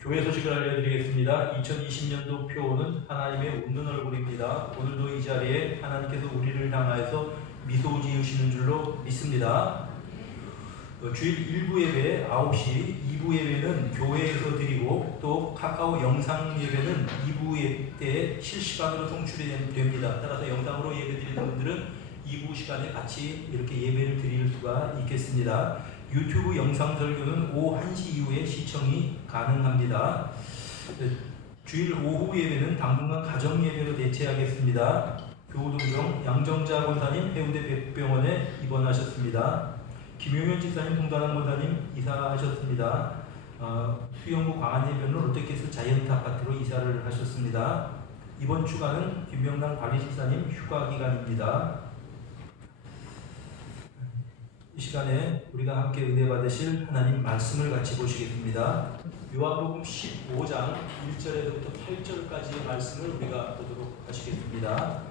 교회 소식을 알려드리겠습니다. 2020년도 표는 하나님의 웃는 얼굴입니다. 오늘도 이 자리에 하나님께서 우리를 향하여서 미소 지으시는 줄로 믿습니다. 주일 1부 예배 9시, 2부 예배는 교회에서 드리고 또 카카오 영상 예배는 2부 때 실시간으로 송출이 됩니다. 따라서 영상으로 예배 드리는 분들은 2부 시간에 같이 이렇게 예배를 드릴 수가 있겠습니다. 유튜브 영상 설교는 오후 1시 이후에 시청이 가능합니다. 주일 오후 예배는 당분간 가정 예배로 대체하겠습니다. 교우동정 양정자 권사님 해운대 백병원에 입원하셨습니다. 김용현 집사님 동단한 권사님 이사하셨습니다. 수영구 광안예배는 롯데캐슬 자이언트 아파트로 이사를 하셨습니다. 이번 주간은 김명남 관리집사님 휴가 기간입니다. 이 시간에 우리가 함께 은혜 받으실 하나님 말씀을 같이 보시겠습니다. 요한복음 15장 1절에서부터 8절까지의 말씀을 우리가 보도록 하시겠습니다.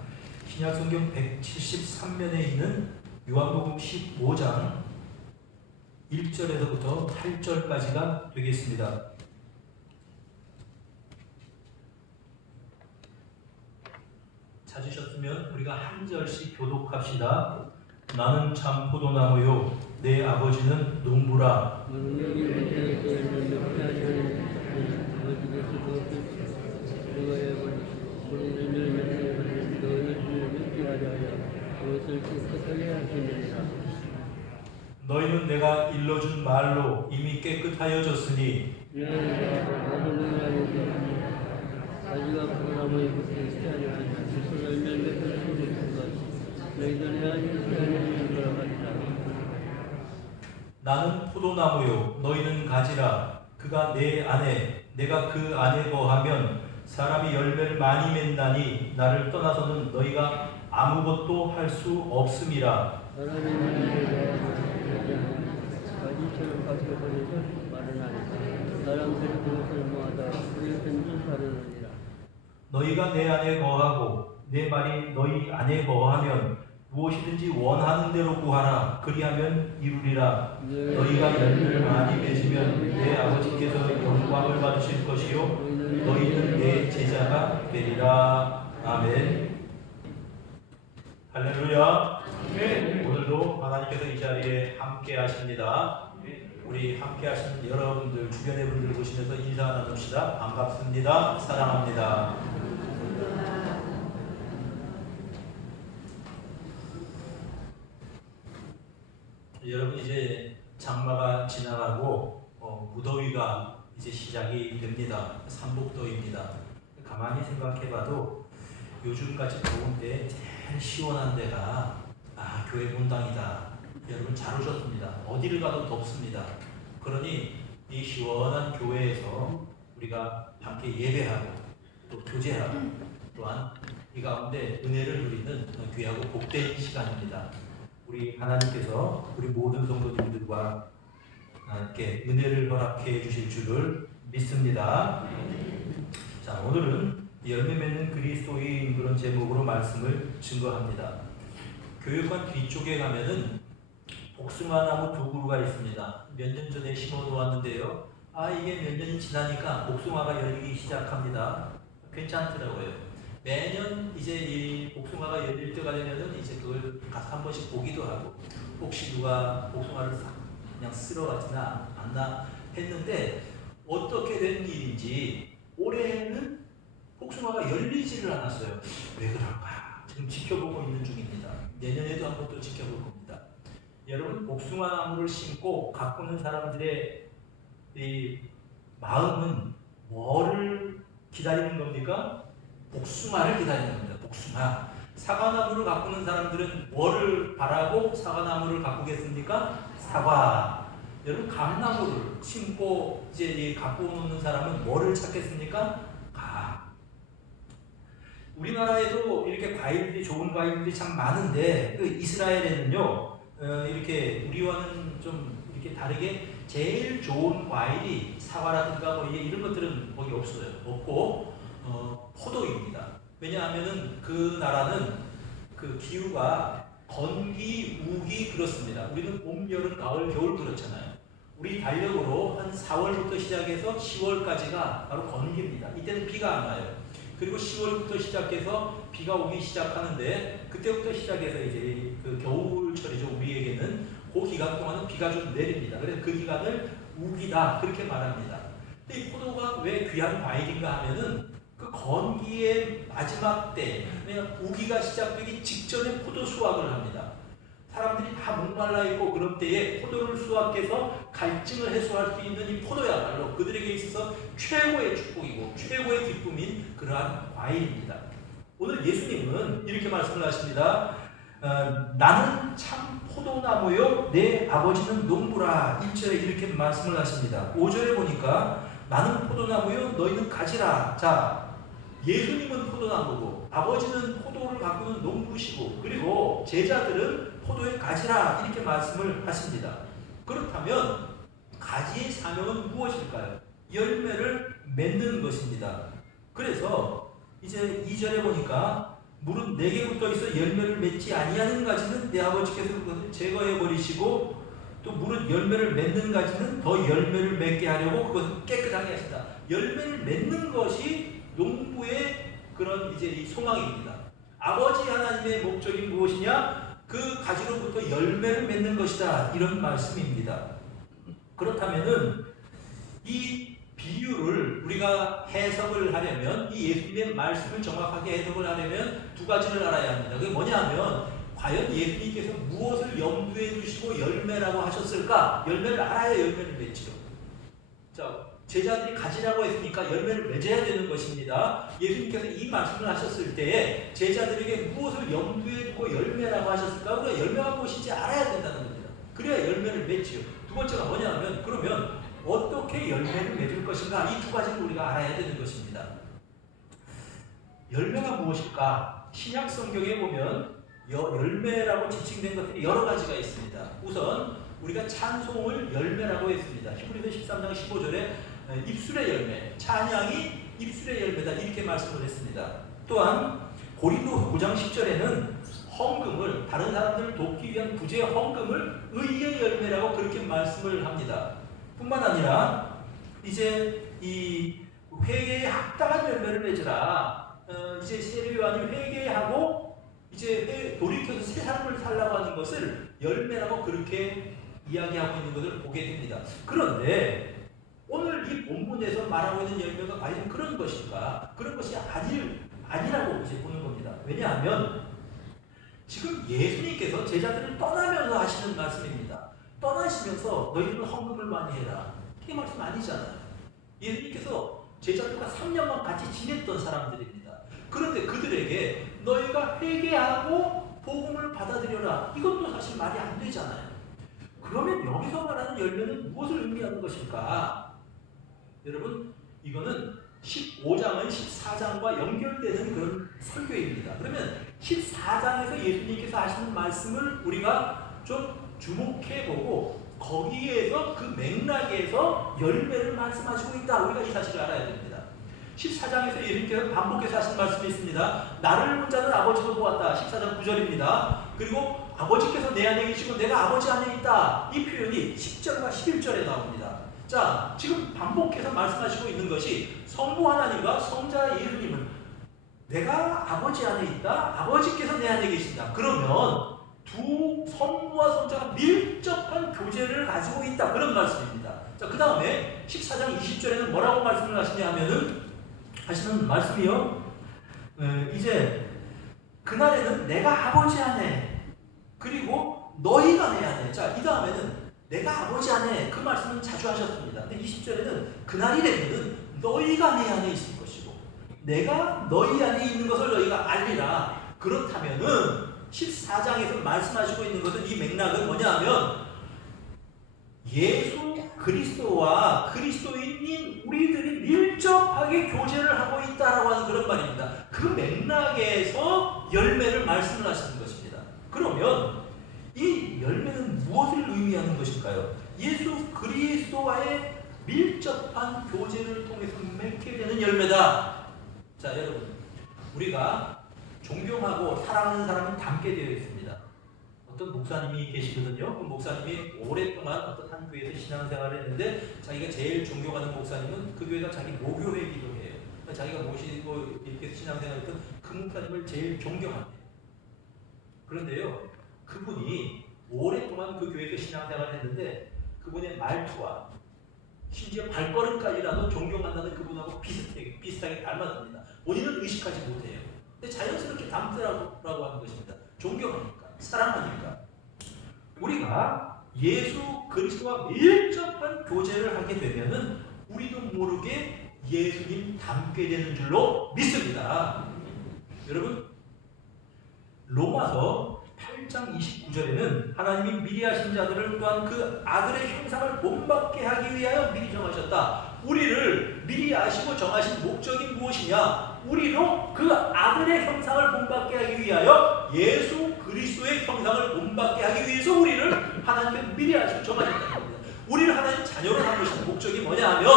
신약성경 173면에 있는 요한복음 15장 1절에서부터 8절까지가 되겠습니다. 찾으셨으면 우리가 한 절씩 교독합시다. 나는 참 포도나무요 내 아버지는 농부라. 너희는 내가 일러준 말로 이미 깨끗하여졌으니 나는 포도나무요 너희는 가지라. 그가 내 안에 내가 그 안에 거하면 사람이 열매를 많이 맺나니 나를 떠나서는 너희가 아무것도 할 수 없음이라. 너희가 내 안에 거하고 내 말이 너희 안에 거하면 무엇이든지 원하는 대로 구하라. 그리하면 이루리라. 너희가 열매를 많이 맺으면 내 아버지께서 영광을 받으실 것이요 너희는 내 제자가 되리라. 아멘. 할렐루야. 오늘도 하나님께서 이 자리에 함께 하십니다. 우리 함께 하시는 여러분들 주변의 분들 보시면서 인사 나눕시다. 반갑습니다. 사랑합니다. 여러분 이제 장마가 지나가고 무더위가 이제 시작이 됩니다. 삼복더위입니다. 가만히 생각해봐도 요즘같이 더운데 제일 시원한 데가 교회 본당이다. 여러분 잘 오셨습니다. 어디를 가도 덥습니다. 그러니 이 시원한 교회에서 우리가 함께 예배하고 또 교제하고 또한 이 가운데 은혜를 누리는 귀하고 복된 시간입니다. 우리 하나님께서 우리 모든 성도님들과 함께 은혜를 허락해 주실 줄을 믿습니다. 자, 오늘은 열매 맺는 그리스도인 그런 제목으로 말씀을 증거합니다. 교육관 뒤쪽에 가면은 복숭아나무 두 그루가 있습니다. 몇 년 전에 심어 놓았는데요. 이게 몇 년이 지나니까 복숭아가 열리기 시작합니다. 괜찮더라고요. 매년 이제 이 복숭아가 열릴 때가 되면은 이제 그걸 가서 한 번씩 보기도 하고 혹시 누가 복숭아를 그냥 쓸어갔지나 않나 했는데 어떻게 된 일인지 올해는 복숭아가 열리지를 않았어요. 왜 그럴까? 지금 지켜보고 있는 중입니다. 내년에도 한 번 또 지켜볼 겁니다. 여러분 복숭아 나무를 심고 가꾸는 사람들의 이 마음은 뭐를 기다리는 겁니까? 복숭아를 기다리는 겁니다. 복숭아. 사과나무를 가꾸는 사람들은 뭐를 바라고 사과나무를 가꾸겠습니까? 사과. 여러분 감나무를 심고 이제 갖고 오는 사람은 뭐를 찾겠습니까? 감. 우리나라에도 이렇게 과일들이 좋은 과일들이 참 많은데 그 이스라엘에는요 이렇게 우리와는 좀 이렇게 다르게 제일 좋은 과일이 사과라든가 뭐 이런 것들은 거기 없어요. 없고 포도입니다. 왜냐하면은 그 나라는 그 기후가 건기, 우기 그렇습니다. 우리는 봄, 여름, 가을, 겨울 그렇잖아요. 우리 달력으로 한 4월부터 시작해서 10월까지가 바로 건기입니다. 이때는 비가 안 와요. 그리고 10월부터 시작해서 비가 오기 시작하는데 그때부터 시작해서 이제 그 겨울철이죠. 우리에게는 그 기간 동안은 비가 좀 내립니다. 그래서 그 기간을 우기다 그렇게 말합니다. 근데 이 포도가 왜 귀한 과일인가 하면은 그 건기의 마지막 때, 우기가 시작되기 직전에 포도 수확을 합니다. 사람들이 다 목말라 있고 그런 때에 포도를 수확해서 갈증을 해소할 수 있는 이 포도야말로 그들에게 있어서 최고의 축복이고 최고의 기쁨인 그러한 과일입니다. 오늘 예수님은 이렇게 말씀을 하십니다. 나는 참 포도나무요 내 아버지는 농부라. 1절에 이렇게 말씀을 하십니다. 5절에 보니까 나는 포도나무요 너희는 가지라. 자, 예수님은 포도나무고 아버지는 포도를 가꾸는 농부시고 그리고 제자들은 포도의 가지라 이렇게 말씀을 하십니다. 그렇다면 가지의 사명은 무엇일까요? 열매를 맺는 것입니다. 그래서 이제 2절에 보니까 무릇 내게 붙어 있어 열매를 맺지 아니하는 가지는 내 아버지께서 그것을 제거해 버리시고 또 무릇 열매를 맺는 가지는 더 열매를 맺게 하려고 그것을 깨끗하게 하신다. 열매를 맺는 것이 농부의 그런 이제 이 소망입니다. 아버지 하나님의 목적이 무엇이냐? 그 가지로부터 열매를 맺는 것이다. 이런 말씀입니다. 그렇다면은 이 비유를 우리가 해석을 하려면 이 예수님의 말씀을 정확하게 해석을 하려면 두 가지를 알아야 합니다. 그게 뭐냐면 과연 예수님께서 무엇을 염두에 두시고 열매라고 하셨을까? 열매를 알아야 열매를 맺지요. 자, 제자들이 가지라고 했으니까 열매를 맺어야 되는 것입니다. 예수님께서 이 말씀을 하셨을 때에 제자들에게 무엇을 염두에 두고 열매라고 하셨을까? 우리가 열매가 무엇인지 알아야 된다는 겁니다. 그래야 열매를 맺지요. 두 번째가 뭐냐면 그러면 어떻게 열매를 맺을 것인가? 이 두 가지를 우리가 알아야 되는 것입니다. 열매가 무엇일까? 신약 성경에 보면 열매라고 지칭된 것들이 여러 가지가 있습니다. 우선 우리가 찬송을 열매라고 했습니다. 히브리서 13장 15절에 입술의 열매, 찬양이 입술의 열매다 이렇게 말씀을 했습니다. 또한 고린도 9장 10절에는 헌금을 다른 사람들을 돕기 위한 구제 헌금을 의의 열매라고 그렇게 말씀을 합니다. 뿐만 아니라 이제 이 회개에 합당한 열매를 맺으라. 이제 세례요한이 회개하고 이제 돌이켜서 새 삶을 살라고 하는 것을 열매라고 그렇게 이야기하고 있는 것을 보게 됩니다. 그런데 오늘 이 본문에서 말하고 있는 열매가 과연 그런 것일까? 그런 것이 아니라고 이제 보는 겁니다. 왜냐하면 지금 예수님께서 제자들을 떠나면서 하시는 말씀입니다. 떠나시면서 너희는 헌금을 많이 해라. 이 말씀 아니잖아요. 예수님께서 제자들과 3년간 같이 지냈던 사람들입니다. 그런데 그들에게 너희가 회개하고 복음을 받아들여라. 이것도 사실 말이 안 되잖아요. 그러면 여기서 말하는 열매는 무엇을 의미하는 것일까? 여러분, 이거는 15장은 14장과 연결되는 그런 설교입니다. 그러면 14장에서 예수님께서 하시는 말씀을 우리가 좀 주목해보고 거기에서 그 맥락에서 열매를 말씀하시고 있다. 우리가 이 사실을 알아야 됩니다. 14장에서 예수님께서 반복해서 하신 말씀이 있습니다. 나를 본 자는 아버지도 보았다. 14장 9절입니다. 그리고 아버지께서 내 안에 계시고 내가 아버지 안에 있다. 이 표현이 10절과 11절에 나옵니다. 자, 지금 반복해서 말씀하시고 있는 것이 성부 하나님과 성자 예수님은 내가 아버지 안에 있다. 아버지께서 내 안에 계신다. 그러면 두 성부와 성자가 밀접한 교제를 가지고 있다. 그런 말씀입니다. 자, 그 다음에 14장 20절에는 뭐라고 말씀을 하시냐 하시는 말씀이요. 이제 그날에는 내가 아버지 안에 그리고 너희가 내 안에. 자, 이 다음에는 내가 아버지 안에 그 말씀은 자주 하셨습니다. 근데 20절에는 그날이 되면은 너희가 내 안에 있을 것이고 내가 너희 안에 있는 것을 너희가 알리라. 그렇다면은 14장에서 말씀하시고 있는 것은 이 맥락은 뭐냐 하면 예수 그리스도와 그리스도인인 우리들이 밀접하게 교제를 하고 있다라고 하는 그런 말입니다. 그 맥락에서 열매를 말씀을 하시는 것입니다. 그러면 이 열매는 무엇을 의미하는 것일까요? 예수 그리스도와의 밀접한 교제를 통해서 맺게 되는 열매다. 자, 여러분, 우리가 존경하고 사랑하는 사람은 닮게 되어 있습니다. 어떤 목사님이 계시거든요. 그 목사님이 오랫동안 어떤 한 교회에서 신앙생활을 했는데 자기가 제일 존경하는 목사님은 그 교회가 자기 모교회이기도 해요. 자기가 모시고 이렇게 신앙생활했던 그 목사님을 제일 존경합니다. 그런데요, 그분이 오랫동안 그 교회에서 신앙생활을 했는데 그분의 말투와 심지어 발걸음까지라도 존경한다는 그분하고 비슷하게 닮았습니다. 본인은 의식하지 못해요. 근데 자연스럽게 닮더라고 하는 것입니다. 존경하니까, 사랑하니까. 우리가 예수 그리스도와 밀접한 교제를 하게 되면은 우리도 모르게 예수님 닮게 되는 줄로 믿습니다. 여러분, 로마서 8장 29절에는 하나님이 미리 하신 자들을 또한 그 아들의 형상을 본받게 하기 위하여 미리 정하셨다. 우리를 미리 아시고 정하신 목적이 무엇이냐? 우리로 그 아들의 형상을 본받게 하기 위하여 예수 그리스도의 형상을 본받게 하기 위해서 우리를 하나님께 미리 아시고 정하셨다는 겁니다. 우리를 하나님 자녀로 삼으신 목적이 뭐냐 하면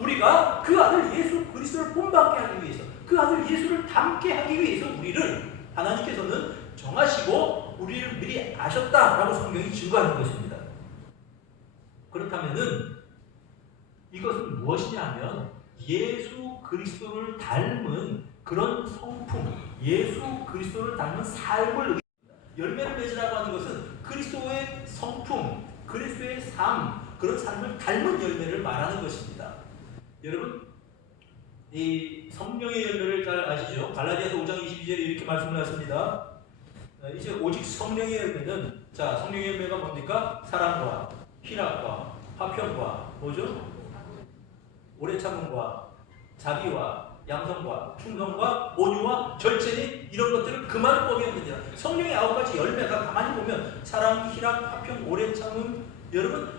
우리가 그 아들 예수 그리스도를 본받게 하기 위해서 그 아들 예수를 닮게 하기 위해서 우리를 하나님께서는 정하시고 우리를 미리 아셨다라고 성경이 증거하는 것입니다. 그렇다면은 이것은 무엇이냐 하면 예수 그리스도를 닮은 그런 성품, 예수 그리스도를 닮은 삶을 열매를 맺으라고 하는 것은 그리스도의 성품, 그리스도의 삶, 그런 삶을 닮은 열매를 말하는 것입니다. 여러분, 이 성령의 열매를 잘 아시죠? 갈라디아서 5장 22절에 이렇게 말씀을 하십니다. 이제 오직 성령의 열매는, 자, 성령의 열매가 뭡니까? 사랑과 희락과 화평과 뭐죠? 오래 참음과 자비와 양성과 충성과 온유와 절제니 이런 것들을 그만 보면 됩니다. 성령의 9가지 열매가 가만히 보면 사랑, 희락, 화평, 오래 참음, 여러분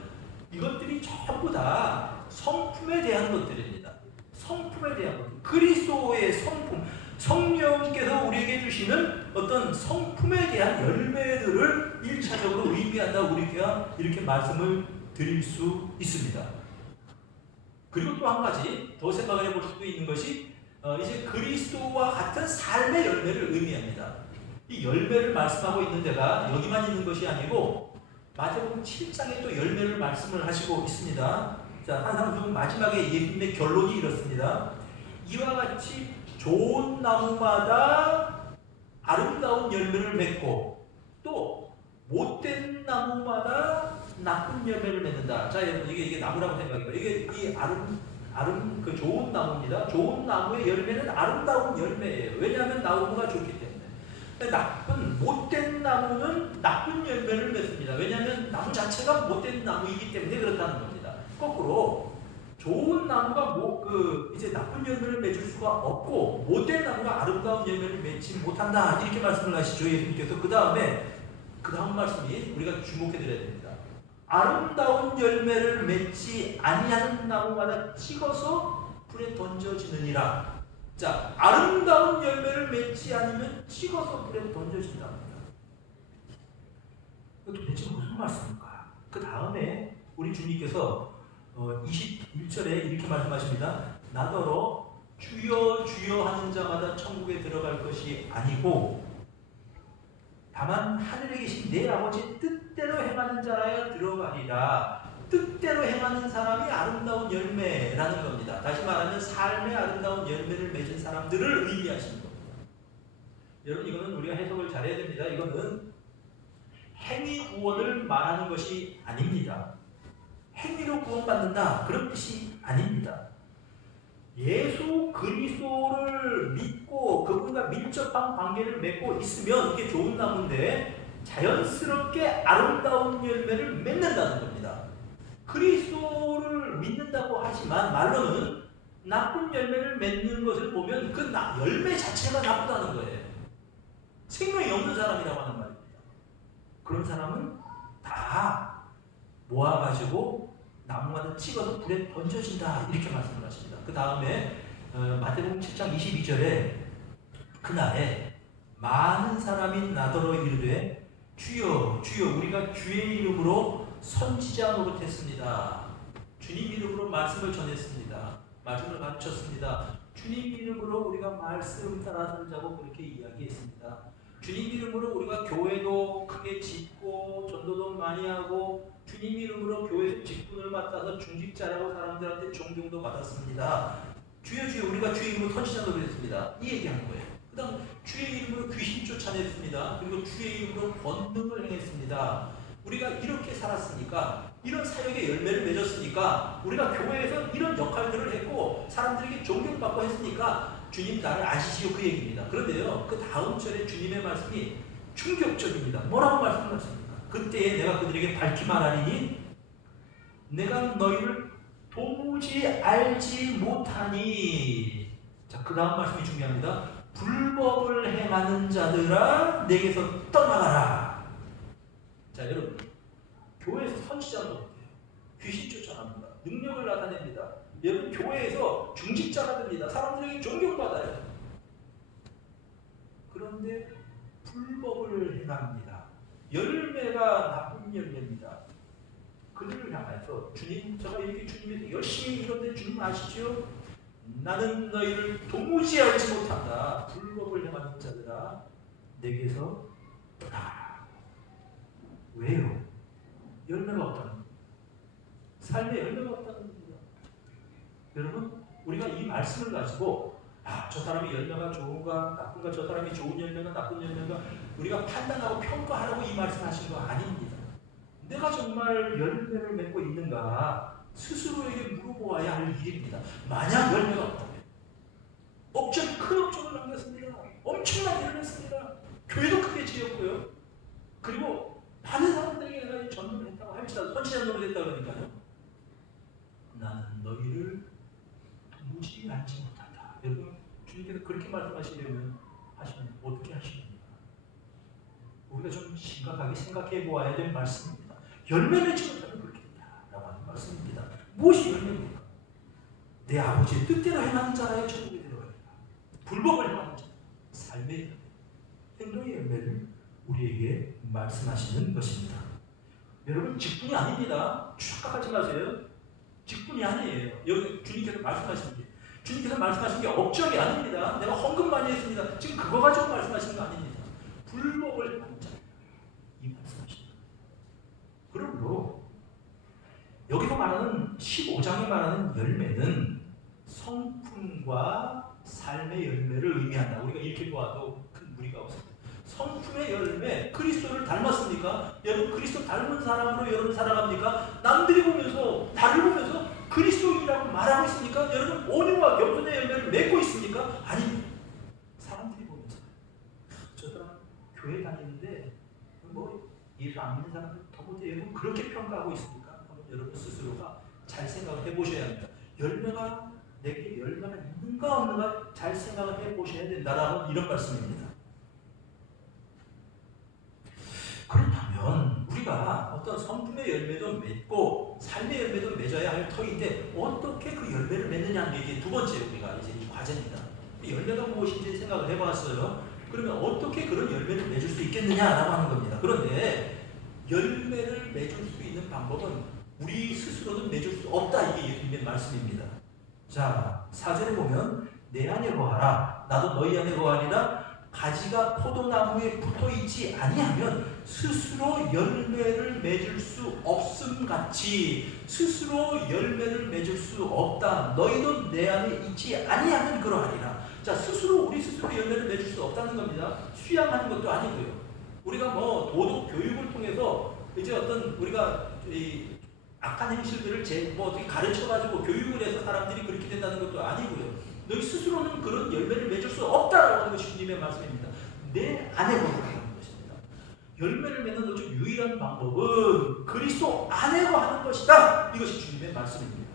이것들이 전부 다 성품에 대한 것들입니다. 성품에 대한 것, 그리스도의 성품, 성령께서 우리에게 주시는 어떤 성품에 대한 열매들을 1차적으로 의미한다. 우리가 이렇게 말씀을 드릴 수 있습니다. 그리고 또 한 가지 더 생각을 해볼 수도 있는 것이 이제 그리스도와 같은 삶의 열매를 의미합니다. 이 열매를 말씀하고 있는 데가 여기만 있는 것이 아니고 마태복음 7장에 또 열매를 말씀을 하시고 있습니다. 자, 한상중 마지막에 예수님의 결론이 이렇습니다. 이와 같이 좋은 나무마다 아름다운 열매를 맺고 또 못된 나무마다 나쁜 열매를 맺는다. 자, 여러분 이게 나무라고 생각해요. 이게 이 그 좋은 나무입니다. 좋은 나무의 열매는 아름다운 열매예요. 왜냐하면 나무가 좋기 때문에. 못된 나무는 나쁜 열매를 맺습니다. 왜냐하면 나무 자체가 못된 나무이기 때문에 그렇다는 겁니다. 거꾸로 좋은 나무가 이제 나쁜 열매를 맺을 수가 없고 못된 나무가 아름다운 열매를 맺지 못한다. 이렇게 말씀을 하시죠. 예수님께서 그 다음 말씀이 우리가 주목해 드려야 됩니다. 아름다운 열매를 맺지 아니하는 나무마다 찍어서 불에 던져지느니라. 자, 아름다운 열매를 맺지 않으면 찍어서 불에 던져진답니다. 도대체 무슨 말씀일까? 그 다음에 우리 주님께서 21절에 이렇게 말씀하십니다. 나더러 주여 주여 하는 자마다 천국에 들어갈 것이 아니고 다만 하늘에 계신 내 아버지 뜻대로 행하는 자라야 들어가리라. 뜻대로 행하는 사람이 아름다운 열매라는 겁니다. 다시 말하면 삶의 아름다운 열매를 맺은 사람들을 의미하시는 겁니다. 여러분 이거는 우리가 해석을 잘해야 됩니다. 이거는 행위 구원을 말하는 것이 아닙니다. 행위로 구원받는다 그런 뜻이 아닙니다. 예수 그리스도를 믿고 그분과 밀접한 관계를 맺고 있으면 이게 좋은 나무인데 자연스럽게 아름다운 열매를 맺는다는 겁니다. 그리스도를 믿는다고 하지만 말로는 나쁜 열매를 맺는 것을 보면 그 열매 자체가 나쁘다는 거예요. 생명이 없는 사람이라고 하는 말입니다. 그런 사람은 다 모아가지고 나무마다 찍어서 불에 던져진다 이렇게 말씀을 하십니다. 그 다음에 마태복음 7장 22절에 그날에 많은 사람이 나더러 이르되 주여 주여 우리가 주의 이름으로 선지자 노릇했습니다. 주님 이름으로 말씀을 전했습니다. 말씀을 가르쳤습니다. 주님 이름으로 우리가 말씀 따라 살자고 그렇게 이야기했습니다. 주님 이름으로 우리가 교회도 크게 짓고 전도도 많이 하고 주님 이름으로 교회에서 직분을 맡아서 중직자라고 사람들한테 존경도 받았습니다. 주여 주여 우리가 주의 이름으로 선지자 노릇했습니다. 이 얘기하는 거예요. 그 다음 주의 이름으로 귀신 쫓아냈습니다. 그리고 주의 이름으로 권능을 행했습니다. 우리가 이렇게 살았으니까 이런 사역의 열매를 맺었으니까 우리가 교회에서 이런 역할들을 했고 사람들에게 존경받고 했으니까 주님 나를 아시지요 그 얘기입니다. 그런데요 그 다음 절에 주님의 말씀이 충격적입니다. 뭐라고 말씀하십니까? 그때에 내가 그들에게 밝히 말하리니 내가 너희를 도무지 알지 못하니. 자, 그 다음 말씀이 중요합니다. 불법을 행하는 자들아 내게서 떠나가라. 자 여러분 교회에서 선지자도 못해요. 귀신 쫓아납니다. 능력을 나타냅니다. 여러분 교회에서 중직자가 됩니다. 사람들에게 존경받아요. 그런데 불법을 행합니다. 열매가 나쁜 열매입니다. 그들을 향해서 주님 제가 이렇게 주님에서 열심히 이런데 주님 아시죠? 나는 너희를 도무지 알지 못한다. 불법을 행하는 자들아 내게서 떠나라. 왜요? 열매가 없다는 겁니다. 삶에 열매가 없다는 겁니다. 여러분 우리가 이 말씀을 가지고 저 사람이 열매가 좋은가 나쁜가 저 사람이 좋은 열매가 나쁜 열매가 우리가 판단하고 평가하라고 이 말씀하신 거 아닙니다. 내가 정말 열매를 맺고 있는가 스스로에게 물어보아야 할 일입니다. 만약 열매가 없다면 업적이 큰 업적을 남겼습니다. 엄청난 일을 했습니다. 교회도 크게 지었고요. 그리고 많은 사람들에게 내가 전도를 했다고 할지라도 선지자 노릇했다고 그러니까요. 나는 너희를 도무지 알지 못한다. 여러분 주님께서 그렇게 말씀하시면 어떻게 하십니까? 우리가 좀 심각하게 생각해 보아야 될 말씀입니다. 열매 맺지 못하면 그렇게 된다라고 하는 말씀입니다. 무엇이 열매입니까? 내 아버지의 뜻대로 행하는 자라의 천국에 들어가리라. 불법을 행하는 자, 삶의 열매, 행동의 열매를 우리에게 말씀하시는 것입니다. 여러분 직분이 아닙니다. 착각하지 마세요. 직분이 아니에요. 여기 주님께서 말씀하신 게 주님께서 말씀하신 게 업적이 아닙니다. 내가 헌금 많이 했습니다. 지금 그거 가지고 말씀하시는 거 아닙니다. 불법을 하는 자 이 말씀하십니다. 그러므로 여기서 말하는 15장에 말하는 열매는 성품과 삶의 열매를 의미한다. 우리가 이렇게 보아도 큰 무리가 없습니다. 성품의 열매, 그리스도를 닮았습니까? 여러분 그리스도 닮은 사람으로 여러분 살아갑니까? 남들이 보면서 나를 보면서 그리스도인이라고 말하고 있습니까? 여러분 온유와 겸손의 열매를 맺고 있습니까? 아닙니다. 사람들이 보면서 저 사람 교회 다니는데 예수 안 믿는 사람들 더 못해. 여러분 그렇게 평가하고 있습니까? 한번 여러분 스스로가 잘 생각을 해보셔야 합니다. 열매가 내게 열매가 있는가 없는가 잘 생각을 해보셔야 된다라는 이런 말씀입니다. 그렇다면 우리가 어떤 성품의 열매도 맺고 삶의 열매도 맺어야 할 터인데 어떻게 그 열매를 맺느냐는 게 두 번째 우리가 이제 이 과제입니다. 열매가 무엇인지 생각을 해봤어요. 그러면 어떻게 그런 열매를 맺을 수 있겠느냐라고 하는 겁니다. 그런데 열매를 맺을 수 있는 방법은 우리 스스로는 맺을 수 없다. 이게 예수님의 말씀입니다. 자, 4절에 보면 내 안에 거하라 나도 너희 안에 거하리라. 가지가 포도나무에 붙어있지 아니하면 스스로 열매를 맺을 수 없음같이 스스로 열매를 맺을 수 없다. 너희도 내 안에 있지 아니하면 그러하리라. 자, 우리 스스로 열매를 맺을 수 없다는 겁니다. 수양하는 것도 아니고요. 우리가 도덕 교육을 통해서 이제 어떤 우리가 이 악한 행실들을 어떻게 가르쳐가지고 교육을 해서 사람들이 그렇게 된다는 것도 아니고요. 너희 스스로는 그런 열매를 맺을 수 없다라고 하는 것이 주님의 말씀입니다. 내 안에 거하는 것입니다. 열매를 맺는 중 유일한 방법은 그리스도 안에 거하는 것이다. 이것이 주님의 말씀입니다.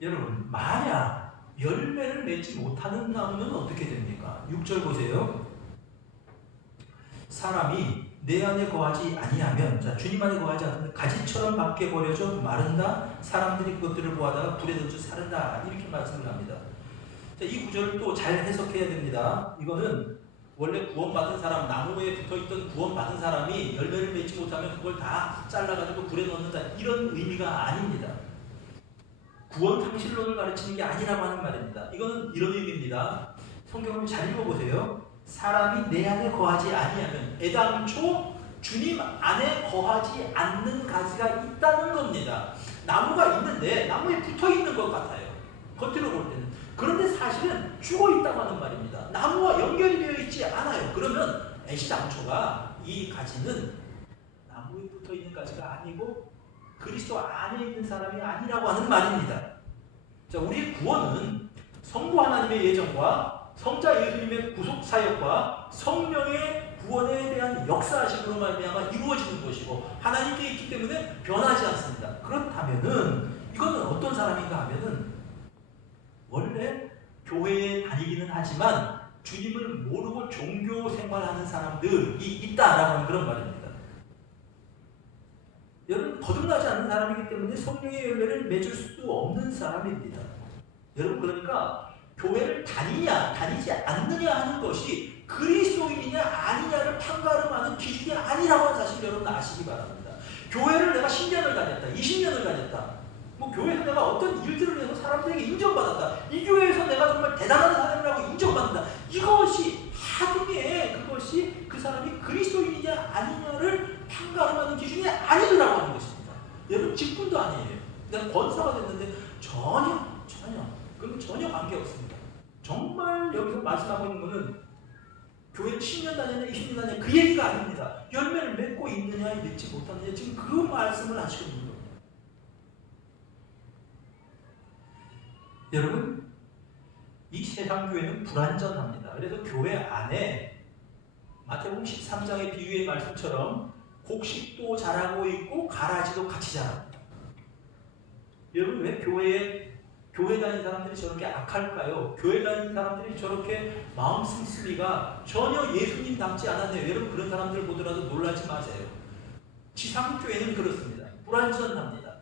여러분 만약 열매를 맺지 못하는 나무는 어떻게 됩니까? 6절 보세요. 사람이 내 안에 거하지 아니하면, 자, 주님 안에 거하지 않으면 가지처럼 밖에 버려져 마른다. 사람들이 그것들을 보아다가 불에 던져 사른다. 이렇게 말씀을 합니다. 자, 이 구절을 또 잘 해석해야 됩니다. 이거는 원래 구원받은 사람, 나무에 붙어있던 구원받은 사람이 열매를 맺지 못하면 그걸 다 잘라가지고 불에 넣는다, 이런 의미가 아닙니다. 구원 상실론을 가르치는 게 아니라고 하는 말입니다. 이거는 이런 의미입니다. 성경을 잘 읽어보세요. 사람이 내 안에 거하지 아니하면, 애당초 주님 안에 거하지 않는 가지가 있다는 겁니다. 나무가 있는데 나무에 붙어있는 것 같아요, 겉으로 볼 때는. 그런데 사실은 죽어 있다고 하는 말입니다. 나무와 연결이 되어 있지 않아요. 그러면 애시당초가 이 가지는 나무에 붙어있는 가지가 아니고 그리스도 안에 있는 사람이 아니라고 하는 말입니다. 자, 우리의 구원은 성부 하나님의 예정과 성자 예수님의 구속 사역과 성령의 구원에 대한 역사하심으로 말미암아 이루어지는 것이고, 하나님께 있기 때문에 변하지 않습니다. 그렇다면은 이거는 어떤 사람인가 하면은 원래 교회에 다니기는 하지만 주님을 모르고 종교 생활하는 사람들이 있다라고 하는 그런 말입니다. 여러분, 거듭나지 않는 사람이기 때문에 성령의 열매를 맺을 수도 없는 사람입니다. 여러분, 그러니까 교회를 다니냐 다니지 않느냐 하는 것이 그리스도인이냐 아니냐를 판가름하는 기준이 아니라고 하는 사실 여러분 아시기 바랍니다. 교회를 내가 10년을 다녔다, 20년을 다녔다, 뭐 교회에서 내가 어떤 일들을 해서 사람들에게 인정받았다, 이 교회에서 내가 정말 대단한 사람이라고 인정받는다, 이것이 하등에 그것이 그 사람이 그리스도인이냐 아니냐를 판가름하는 기준이 아니더라고 하는 것입니다. 여러분, 직분도 아니에요. 내가 권사가 됐는데 그건 전혀 관계없습니다. 정말 여기서 말씀하고 있는 것은 교회를 10년 다녔냐 20년 다녔냐 그 얘기가 아닙니다. 열매를 맺고 있느냐 맺지 못하느냐, 지금 그 말씀을 하시고 있는 겁니다. 여러분, 이 세상 교회는 불완전합니다. 그래서 교회 안에 마태복음 13장의 비유의 말씀처럼 곡식도 자라고 있고 가라지도 같이 자랍니다. 여러분, 왜 교회 다니는 사람들이 저렇게 악할까요? 교회 다니는 사람들이 저렇게 마음 씀씀이가 전혀 예수님 닮지 않았네요. 여러분, 그런 사람들 보더라도 놀라지 마세요. 지상교회는 그렇습니다. 불완전합니다.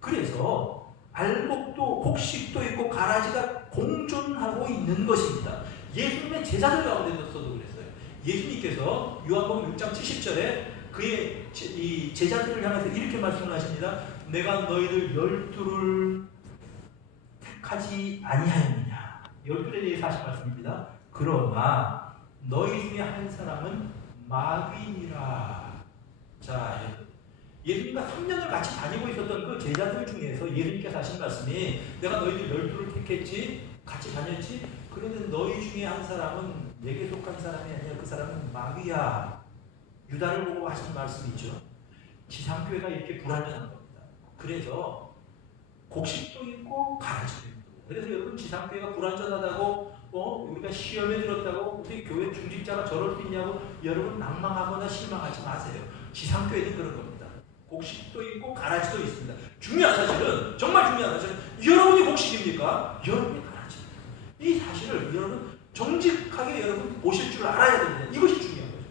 그래서 알곡도 곡식도 있고 가라지가 공존하고 있는 것입니다. 예수님의 제자들 가운데서도 그랬어요. 예수님께서 요한복음 6장 70절에 그의 이 제자들을 향해서 이렇게 말씀을 하십니다. 내가 너희들 12를 택하지 아니하였느냐. 12에 대해서 하신 말씀입니다. 그러나 너희 중에 한 사람은 마귀니라. 자, 예수님과 3년을 같이 다니고 있었던 그 제자들 중에서 예수님께서 하신 말씀이, 내가 너희들 12를 택했지, 같이 다녔지, 그런데 너희 중에 한 사람은 내게 속한 사람이 아니라 그 사람은 마귀야. 유다를 보고 하신 말씀이죠. 지상교회가 이렇게 불완전한 겁니다. 그래서 곡식도 있고 가라지도 있고, 그래서 여러분, 지상교회가 불완전하다고 우리가 시험에 들었다고 우리 교회 중직자가 저럴 수 있냐고 여러분 낭망하거나 실망하지 마세요. 지상교회는 그런 겁니다. 곡식도 있고 가라지도 있습니다. 중요한 사실은, 정말 중요한 사실은, 여러분이 곡식입니까? 여러분이 가라지입니다. 이 사실을 여러분 정직하게 여러분 보실 줄 알아야 됩니다. 이것이 중요한 거죠.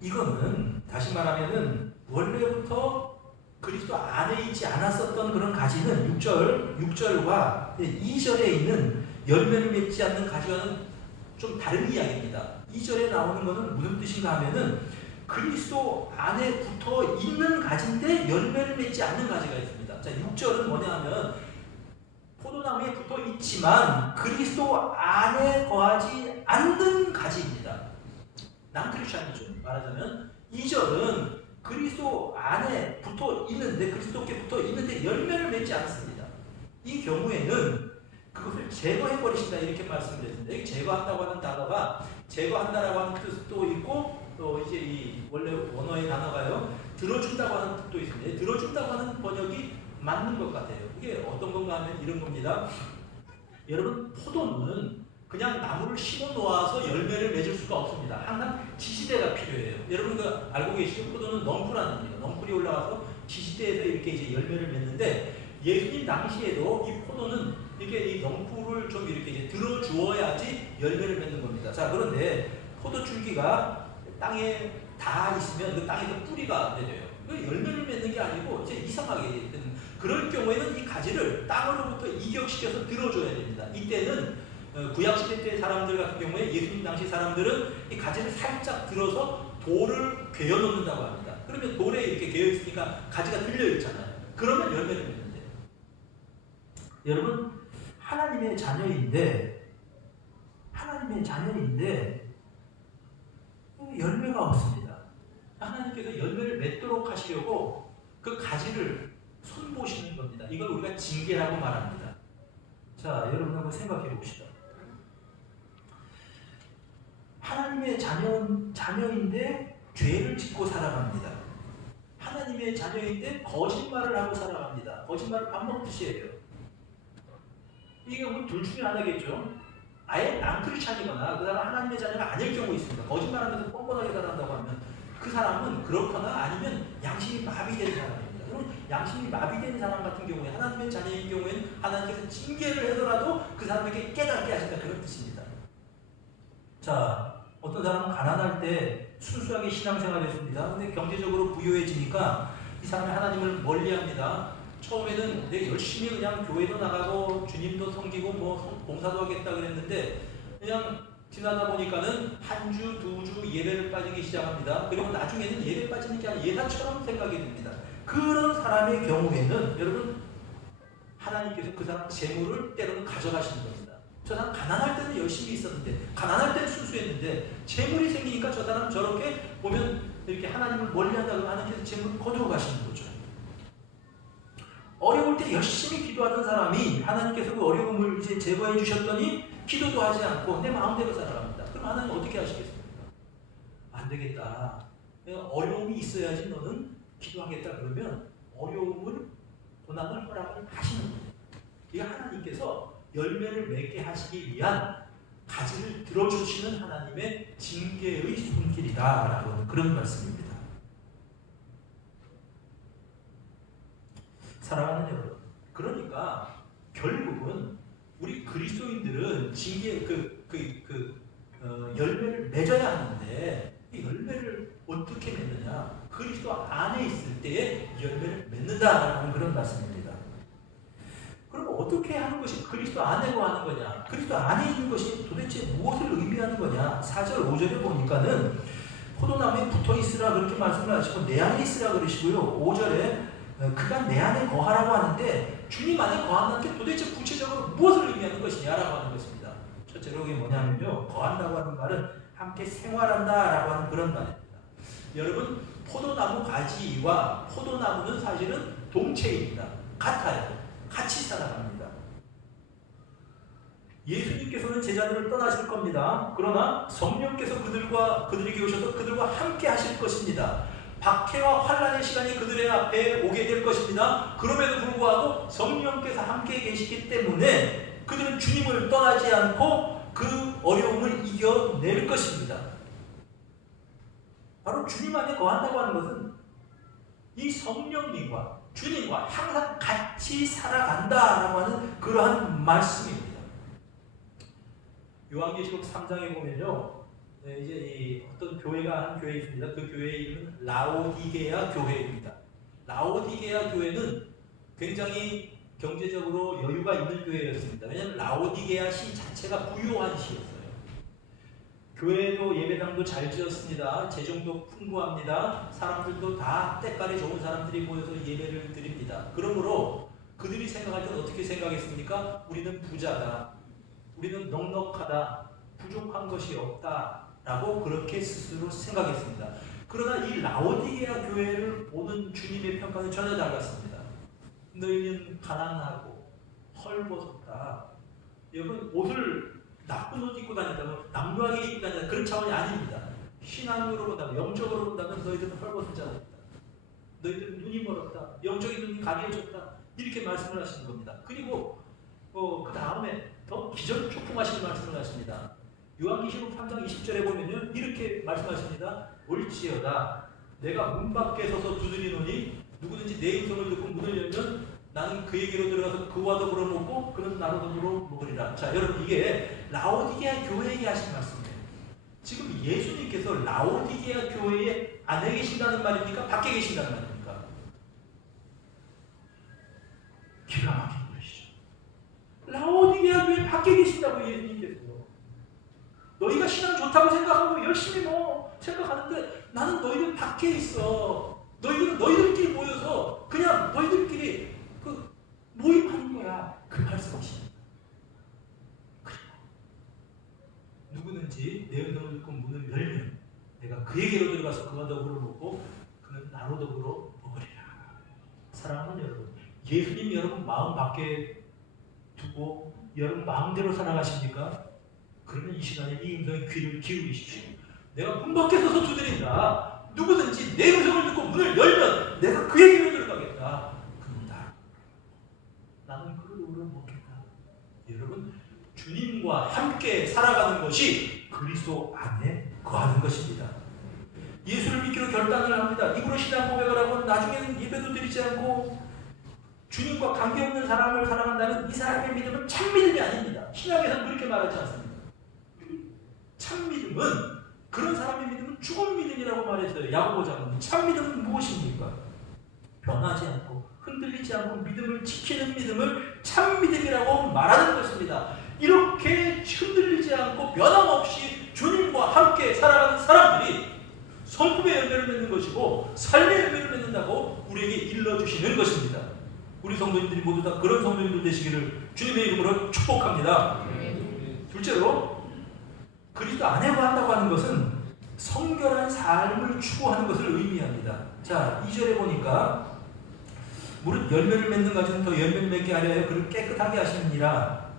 이거는 다시 말하면은 원래부터 그리스도 안에 있지 않았었던 그런 가지는 6절과 2절에 있는 열매를 맺지 않는 가지와는 좀 다른 이야기입니다. 2절에 나오는 것은 무슨 뜻인가 하면은 그리스도 안에 붙어 있는 가지인데 열매를 맺지 않는 가지가 있습니다. 자, 6절은 뭐냐 하면 포도나무에 붙어 있지만 그리스도 안에 거하지 않는 가지입니다. 남크리스찬이죠. 말하자면 2절은 그리스도 안에 붙어 있는데, 그리스도께 붙어 있는데 열매를 맺지 않습니다. 이 경우에는 그것을 제거해 버리신다, 이렇게 말씀드렸습니다. 여기 제거한다고 하는 단어가 제거한다라고 하는 뜻도 있고, 또 이제 이 원래 원어의 단어가요, 들어준다고 하는 뜻도 있습니다. 들어준다고 하는 번역이 맞는 것 같아요. 이게 어떤 건가 하면 이런 겁니다. 여러분, 포도는 그냥 나무를 심어 놓아서 열매를 맺을 수가 없습니다. 항상 지지대가 필요해요. 여러분 그 알고 계시죠? 포도는 넝쿨하는 겁니다. 넝쿨이 올라와서 지지대에서 이렇게 이제 열매를 맺는데, 예수님 당시에도 이 포도는 이게 이 넝쿨을 좀 이렇게 이제 들어주어야지 열매를 맺는 겁니다. 자, 그런데 포도줄기가 땅에 다 있으면 그 땅에서 뿌리가 내려요. 열매를 맺는 게 아니고 이제 이상하게 되는, 그럴 경우에는 이 가지를 땅으로부터 이격시켜서 들어줘야 됩니다. 이때는 구약시대 때 사람들 같은 경우에 예수님 당시 사람들은 이 가지를 살짝 들어서 돌을 괴어 놓는다고 합니다. 그러면 돌에 이렇게 괴어 있으니까 가지가 들려 있잖아요. 그러면 열매를 맺는데, 여러분 하나님의 자녀인데 열매가 없습니다. 하나님께서 열매를 맺도록 하시려고 그 가지를 손보시는 겁니다. 이걸 우리가 징계라고 말합니다. 자, 여러분 한번 생각해 봅시다. 하나님의 자녀인데 죄를 짓고 살아갑니다. 하나님의 자녀인데 거짓말을 하고 살아갑니다. 거짓말을 밥 먹듯이 해요. 이게 뭐 둘 중에 하나겠죠. 아예 난크리스찬이거나 그 사람 하나님의 자녀가 아닐 경우 있습니다. 거짓말하면서 뻔뻔하게 살아간다고 하면 그 사람은 그렇거나 아니면 양심이 마비된 사람입니다. 그럼 양심이 마비된 사람 같은 경우에 하나님의 자녀인 경우에는 하나님께서 징계를 하더라도 그 사람에게 깨닫게 하신다, 그런 뜻입니다. 자, 어떤 사람은 가난할 때 순수하게 신앙생활을 했습니다. 근데 경제적으로 부유해지니까 이 사람이 하나님을 멀리합니다. 처음에는 내가 열심히 그냥 교회도 나가고 주님도 섬기고 뭐 봉사도 하겠다 그랬는데 그냥 지나다 보니까는 한 주, 두 주 예배를 빠지기 시작합니다. 그리고 나중에는 예배 빠지는 게 아니라 예사처럼 생각이 듭니다. 그런 사람의 경우에는 여러분 하나님께서 그 사람 재물을 때로는 가져가시는 겁니다. 저 사람 가난할 때는 열심히 있었는데, 가난할 때는 순수했는데 재물이 생기니까 저 사람 저렇게 보면 이렇게 하나님을 멀리한다고 하나님께서 재물을 거두어 가시는 거죠. 어려울 때 열심히 기도하던 사람이 하나님께서 그 어려움을 이제 제거해 주셨더니 기도도 하지 않고 내 마음대로 살아갑니다. 그럼 하나님 어떻게 하시겠습니까? 안 되겠다. 어려움이 있어야지 너는 기도하겠다 그러면 어려움을, 고난을 허락을 하시는 거예요. 이게 하나님께서 열매를 맺게 하시기 위한 가지를 들어주시는 하나님의 징계의 손길이다라고 그런 말씀입니다. 사랑하는 여러분, 그러니까 결국은 우리 그리스도인들은 징계 열매를 맺어야 하는데 이 열매를 어떻게 맺느냐? 그리스도 안에 있을 때에 열매를 맺는다라는 그런 말씀입니다. 그럼 어떻게 하는 것이 그리스도 안에로 하는 거냐? 그리스도 안에 있는 것이 도대체 무엇을 의미하는 거냐? 4절, 5절에 보니까는 포도나무에 붙어 있으라 그렇게 말씀을 하시고 내 안에 있으라 그러시고요. 5절에 그가 내 안에 거하라고 하는데 주님 안에 거한다는 게 도대체 구체적으로 무엇을 의미하는 것이냐라고 하는 것입니다. 첫째로 이게 뭐냐면요, 거한다고 하는 말은 함께 생활한다라고 하는 그런 말입니다. 여러분, 포도나무 가지와 포도나무는 사실은 동체입니다. 같아요. 같이 살아갑니다. 예수님께서는 제자들을 떠나실 겁니다. 그러나 성령께서 그들에게 오셔서 그들과 함께 하실 것입니다. 박해와 환난의 시간이 그들의 앞에 오게 될 것입니다. 그럼에도 불구하고 성령께서 함께 계시기 때문에 그들은 주님을 떠나지 않고 그 어려움을 이겨낼 것입니다. 바로 주님 안에 거한다고 하는 것은 이 성령님과 주님과 항상 같이 살아간다라고 하는 그러한 말씀입니다. 요한계시록 3장에 보면요, 이제 이 어떤 교회가 한 교회 있습니다. 그 교회의 이름은 라오디게아 교회입니다. 라오디게아 교회는 굉장히 경제적으로 여유가 있는 교회였습니다. 왜냐하면 라오디게아 시 자체가 부유한 시였어요. 교회도 예배당도 잘 지었습니다. 재정도 풍부합니다. 사람들도 다 때깔이 좋은 사람들이 모여서 예배를 드립니다. 그러므로 그들이 생각할 때는 어떻게 생각했습니까? 우리는 부자다. 우리는 넉넉하다. 부족한 것이 없다. 라고 그렇게 스스로 생각했습니다. 그러나 이 라오디게아 교회를 보는 주님의 평가는 전혀 달랐습니다. 너희는 가난하고 헐벗었다. 여러분, 옷을 나쁜 옷 입고 다닌다면 남루하게 입고 다닌다, 그런 차원이 아닙니다. 신앙으로 본다면, 영적으로 본다면 너희들은 헐벗은 자들이다. 너희들은 눈이 멀었다. 영적인 눈이 가려졌다. 이렇게 말씀을 하시는 겁니다. 그리고 그 다음에 더 기절초풍하시는 말씀을 하십니다. 요한계시록 3장 20절에 보면요, 이렇게 말씀하십니다. 올지어다 내가 문 밖에 서서 두드리노니 누구든지 내 음성을 듣고 문을 열면 나는 그에게로 들어가서 그와 더불어 먹고 그는 나로 더불어 먹으리라. 자, 여러분 이게 라오디게아 교회에게 하신 말씀이에요. 지금 예수님께서 라오디게아 교회에 안에 계신다는 말입니까? 밖에 계신다는 말입니까? 기가 막힌 것이죠. 라오디게아 교회 밖에 계신다고 예수님께서. 너희가 신앙 좋다고 생각하고 열심히 생각하는데 나는 너희들 밖에 있어. 너희들은 너희들끼리 모여서 그냥 너희들끼리 모임하는 거야. 그 말씀이십니다. 누구든지 내 음성을 듣고 문을 열면 내가 그에게로 들어가서 그와 더불어 먹고 그는 나로 더불어 먹으리라. 사랑하는 여러분, 예수님 여러분 마음 밖에 두고 여러분 마음대로 살아가십니까? 그러면 이 시간에 이 음성에 귀를 기울이십시오. 내가 문 밖에 서서 두드린다. 누구든지 내 음성을 듣고 문을 열면 내가 그에게로 들어가겠다. 그는 나는 그를 우러 먹겠다. 여러분, 주님과 함께 살아가는 것이 그리스도 안에 거하는 것입니다. 예수를 믿기로 결단을 합니다. 입으로 신앙 고백을 하고 나중에는 예배도 드리지 않고 주님과 관계없는 사람을 사랑한다면 이 사람의 믿음은 참 믿음이 아닙니다. 신약에서는 그렇게 말하지 않습니다. 참 믿음은, 그런 사람의 믿음은 죽은 믿음이라고 말했어요. 야고보 장로는. 참 믿음은 무엇입니까? 변하지 않고 흔들리지 않고 믿음을 지키는 믿음을 참 믿음이라고 말하는 것입니다. 이렇게 흔들리지 않고 변함없이 주님과 함께 살아가는 사람들이 성품의 열매를 맺는 것이고 삶의 열매를 맺는다고 우리에게 일러주시는 것입니다. 우리 성도님들이 모두 다 그런 성도님들 되시기를 주님의 이름으로 축복합니다. 둘째로, 그리스도 안에 거한다고 하는 것은 성결한 삶을 추구하는 것을 의미합니다. 자, 2절에 보니까 무릇 열매를 맺는 가지는 더 열매를 맺게 하려 하여 그를 깨끗하게 하시느니라.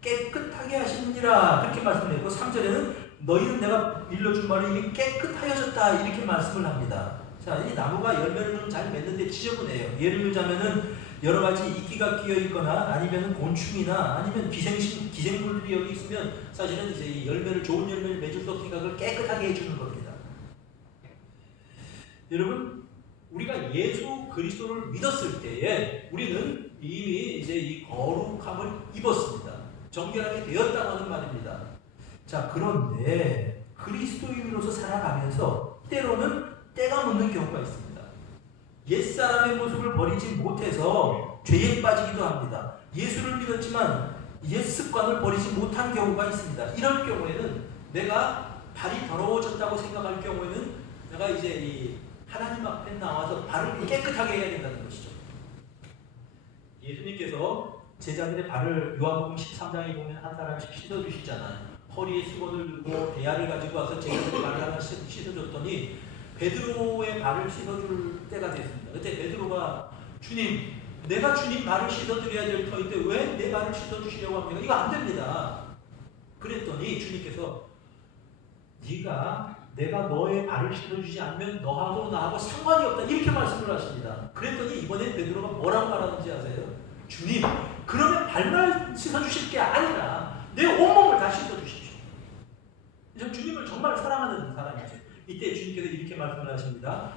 깨끗하게 하시느니라 그렇게 말씀드렸고, 3절에는 너희는 내가 일러준 말이 이미 깨끗하여졌다 이렇게 말씀을 합니다. 자, 이 나무가 열매를 좀 잘 맺는데 지저분해요. 예를 들자면은 여러 가지 이끼가 끼어 있거나 아니면 곤충이나 아니면 기생물들이 여기 있으면 사실은 이제 이 좋은 열매를 맺을 수 없으니까 그걸 깨끗하게 해주는 겁니다. 여러분, 우리가 예수 그리스도를 믿었을 때에 우리는 이미 이제 이 거룩함을 입었습니다. 정결하게 되었다고 하는 말입니다. 자, 그런데 그리스도인으로서 살아가면서 때로는 때가 묻는 경우가 있습니다. 옛사람의 모습을 버리지 못해서 죄에 빠지기도 합니다. 예수를 믿었지만 옛 습관을 버리지 못한 경우가 있습니다. 이럴 경우에는 내가 발이 더러워졌다고 생각할 경우에는 내가 이제 이 하나님 앞에 나와서 발을 깨끗하게 해야 된다는 것이죠. 예수님께서 제자들의 발을 요한복음 13장에 보면 한 사람씩 씻어주시잖아요. 허리에 수건을 들고 대야를 가지고 와서 제자들의 발을 하나 씻어줬더니 베드로의 발을 씻어줄 때가 됐습니다. 그때 베드로가 주님, 내가 주님 발을 씻어드려야 될 터인데 왜 내 발을 씻어주시려고 합니까? 이거 안 됩니다. 그랬더니 주님께서 내가 너의 발을 씻어주지 않으면 너하고 나하고 상관이 없다 이렇게 말씀을 하십니다. 그랬더니 이번엔 베드로가 뭐라고 말하는지 아세요? 주님, 그러면 발만 씻어주실 게 아니라 내 온몸을 다 씻어주십시오. 주님을 정말 사랑하는 사람이죠. 이때 주님께서 이렇게 말씀을 하십니다.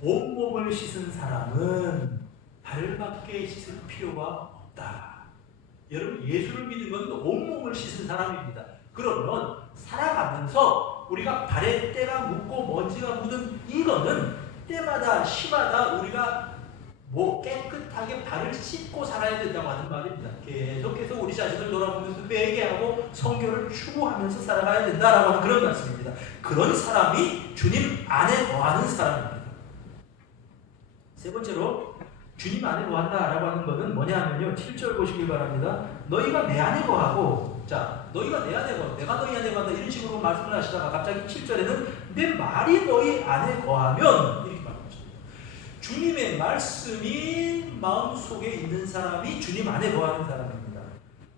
온몸을 씻은 사람은 발밖에 씻을 필요가 없다. 여러분, 예수를 믿는 것은 온몸을 씻은 사람입니다. 그러면 살아가면서 우리가 발에 때가 묻고 먼지가 묻은 이거는 때마다 시마다 우리가 깨끗하게 발을 씻고 살아야 된다고 하는 말입니다. 계속해서 우리 자신을 돌아보면서 회개하고 성결을 추구하면서 살아가야 된다라고 하는 그런 말씀입니다. 그런 사람이 주님 안에 거하는 사람입니다. 세 번째로 주님 안에 거한다라고 하는 것은 뭐냐 하면요, 7절 보시길 바랍니다. 너희가 내 안에 거하고, 자, 너희가 내 안에 거하고 내가 너희 안에 거한다 이런 식으로 말씀을 하시다가 갑자기 7절에는 내 말이 너희 안에 거하면 이렇게 주님의 말씀이 마음속에 있는 사람이 주님 안에 거하는 사람입니다.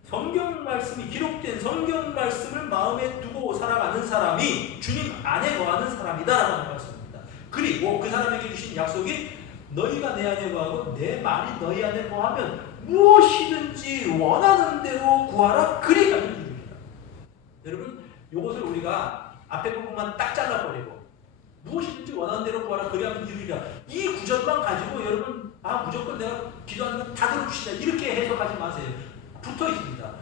성경 말씀이 기록된 성경 말씀을 마음에 두고 살아가는 사람이 주님 안에 거하는 사람이다라는 말씀입니다. 그리고 그 사람에게 주신 약속이 너희가 내 안에 거하고 내 말이 너희 안에 거하면 무엇이든지 원하는 대로 구하라 그리 가는 길입니다. 여러분, 이것을 우리가 앞에 부분만 딱 잘라버리고 무엇이든지 원하는 대로 구하라 그리하면 이루리라. 이 구절만 가지고 여러분 무조건 내가 기도하는 건 다 들어주신다 이렇게 해석하지 마세요. 붙어 있습니다.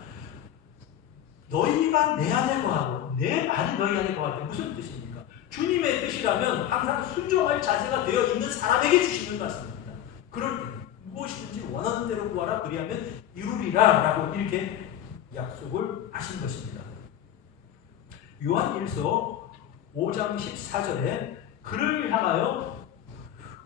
너희가 내 안에 거하고 내 말이 너희 안에 거할 때 무슨 뜻입니까? 주님의 뜻이라면 항상 순종할 자세가 되어 있는 사람에게 주시는 말씀입니다. 그럴 때 무엇이든지 원하는 대로 구하라 그리하면 이루리라 라고 이렇게 약속을 하신 것입니다. 요한 1서 5장 14절에 그를 향하여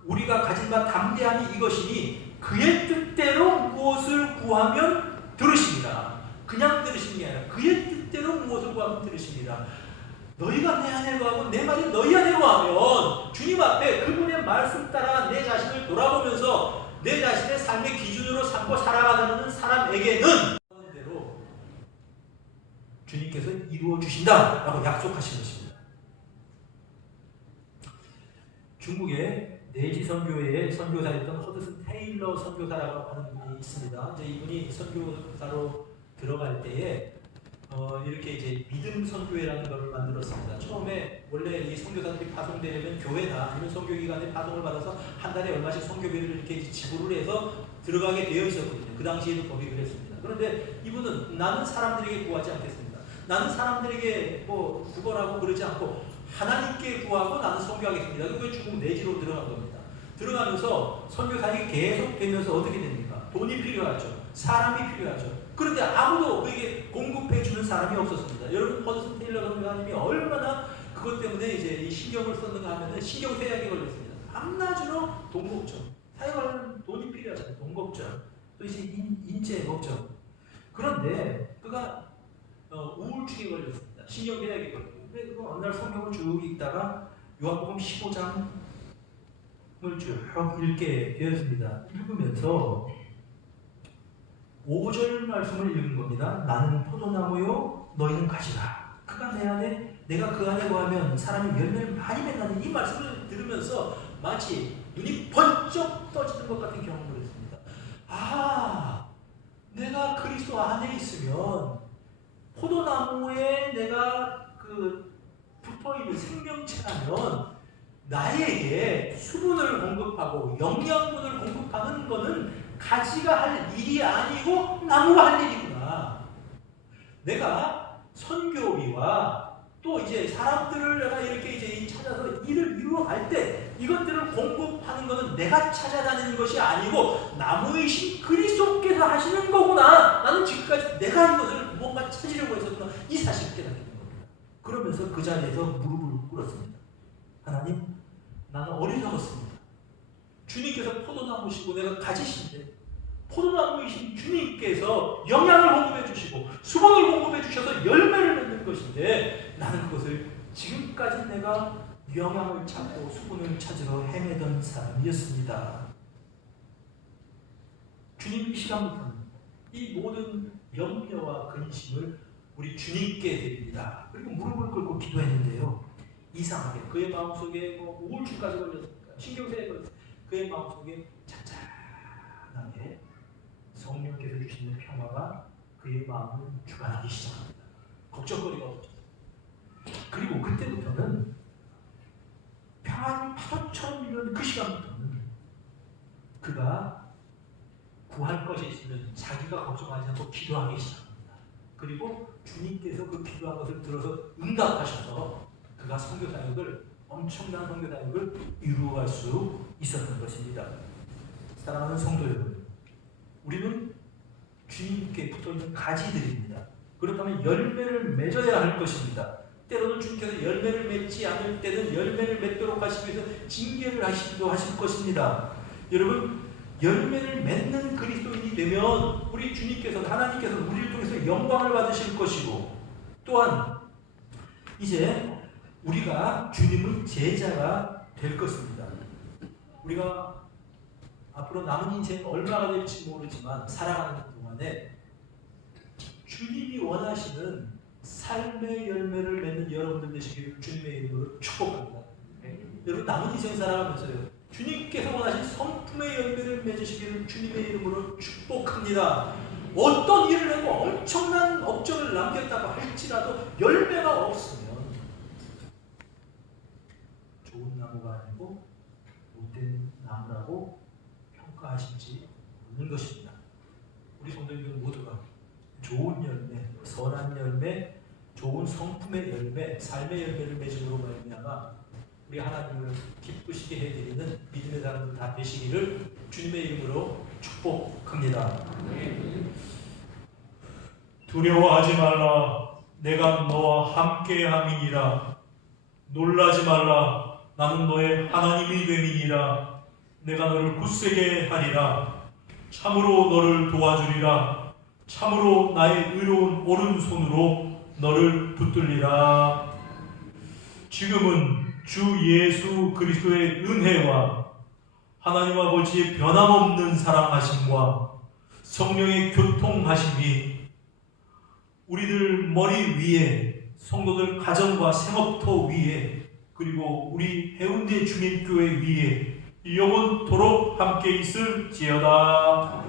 우리가 가진 바 담대함이 이것이니 그의 뜻대로 무엇을 구하면 들으십니다. 그냥 들으시는 게 아니라 그의 뜻대로 무엇을 구하면 들으십니다. 너희가 내 안에 거하고 내 말이 너희 안에 거하면 주님 앞에 그분의 말씀 따라 내 자신을 돌아보면서 내 자신의 삶의 기준으로 삼고 살아가는 사람에게는 대로 주님께서 이루어 주신다라고 약속하신 것입니다. 중국의 내지 선교회의 선교사였던 허드슨 테일러 선교사라고 하는 분이 있습니다. 이제 이분이 선교사로 들어갈 때에 이렇게 이제 믿음 선교회라는 것을 만들었습니다. 처음에 원래 이 선교사들이 파송되려면 교회나 아니면 선교기관에 파송을 받아서 한 달에 얼마씩 선교비를 이렇게 지불을 해서 들어가게 되어 있었거든요. 그 당시에도 법이 그랬습니다. 그런데 이분은 나는 사람들에게 구하지 않겠습니다. 나는 사람들에게 뭐 구걸하고 그러지 않고 하나님께 구하고 나는 선교하겠습니다. 그게 중국 내지로 들어간 겁니다. 들어가면서 선교사역이 계속 되면서 어떻게 됩니까? 돈이 필요하죠. 사람이 필요하죠. 그런데 아무도 그에게 공급해 주는 사람이 없었습니다. 여러분 허드슨 테일러 선교사님이 얼마나 그것 때문에 이제 이 신경을 썼는가 하면은 신경쇠약에 걸렸습니다. 밤낮으로 돈 걱정. 사용하는 돈이 필요하잖아요. 돈 걱정. 또 이제 인재 걱정. 그런데 그가 우울증에 걸렸습니다. 신경쇠약에 걸렸고. 그래서 어느 날 성경을 쭉 읽다가 요한복음 15장을 쭉 읽게 되었습니다. 읽으면서 5절 말씀을 읽은 겁니다. 나는 포도나무요 너희는 가지라. 그가 내 안에 내가 그 안에 거하면 사람이 열매를 많이 맺나니 이 말씀을 들으면서 마치 눈이 번쩍 떠지는 것 같은 경험을 했습니다. 내가 그리스도 안에 있으면 포도나무에 내가 붙어있는 생명체라면 나에게 수분을 공급하고 영양분을 공급하는 것은 가지가 할 일이 아니고 나무가 할 일이구나. 내가 선교비와 또 이제 사람들을 내가 이렇게 이제 찾아서 일을 이루어갈 때 이것들을 공급하는 것은 내가 찾아다니는 것이 아니고 나무이신 그리스도께서 하시는 거구나. 나는 지금까지 내가 이것을 뭔가 찾으려고 했었구나. 이 사실을 깨닫게 된 겁니다. 그러면서 그 자리에서 무릎을 꿇었습니다. 하나님, 나는 어리석었습니다. 주님께서 포도나무시고 내가 가지신데 포도나무이신 주님께서 영양을 공급해 주시고 수분을 공급해 주셔서 열매를 맺는 것인데 나는 그것을 지금까지 내가 영양을 찾고 수분을 찾으러 헤매던 사람이었습니다. 주님 이 시간부터는 이 모든 염려와 근심을 우리 주님께 드립니다. 그리고 무릎을 꿇고 기도했는데요. 이상하게 그의 마음속에 우울증까지 걸렸습니다. 신경쇠약에 걸렸습니다. 그의 마음속에 잔잔하게 성령께서 주시는 평화가 그의 마음을 주관하기 시작합니다. 걱정거리가 없죠. 그리고 그때부터는 평안이 파도처럼 이런 그 시간부터는 그가 구할 것이 있으면 자기가 걱정하지 않고 기도하기 시작합니다. 그리고 주님께서 그 기도한 것을 들어서 응답하셔서 그가 엄청난 선교사역을 이루어갈 수 있었던 것입니다. 사랑하는 성도 여러분, 우리는 주님께 붙어있는 가지들입니다. 그렇다면 열매를 맺어야 할 것입니다. 때로는 주님께서 열매를 맺지 않을 때는 열매를 맺도록 하시기 위해서 징계를 하시기도 하실 것입니다. 여러분, 열매를 맺는 그리스도인이 되면 우리 주님께서는 하나님께서는 우리를 통해서 영광을 받으실 것이고 또한 이제 우리가 주님의 제자가 될 것입니다. 우리가 앞으로 남은 인생 얼마나 될지 모르지만 살아가는 동안에 주님이 원하시는 삶의 열매를 맺는 여러분들 되시기를 주님의 이름으로 축복합니다. 여러분 남은 인생 살아가면서요. 주님께서 원하신 성품의 열매를 맺으시기를 주님의 이름으로 축복합니다. 어떤 일을 하고 엄청난 업적을 남겼다고 할지라도 열매가 없으면 좋은 나무가 아니고 못된 나무라고 평가하실지 묻는 것입니다. 우리 성도님들 모두가 좋은 열매, 선한 열매, 좋은 성품의 열매, 삶의 열매를 맺음으로 말미암아 우리 하나님을 기쁘시게 해드리는 믿음의 사람들 다 되시기를 주님의 이름으로 축복합니다. 두려워하지 말라. 내가 너와 함께함이니라. 놀라지 말라. 나는 너의 하나님이 됨이니라. 내가 너를 굳세게 하리라. 참으로 너를 도와주리라. 참으로 나의 의로운 오른손으로 너를 붙들리라. 지금은 주 예수 그리스도의 은혜와 하나님 아버지의 변함없는 사랑하심과 성령의 교통하심이 우리들 머리 위에, 성도들 가정과 생업터 위에, 그리고 우리 해운대 주민교회 위에 영원토록 함께 있을지어다.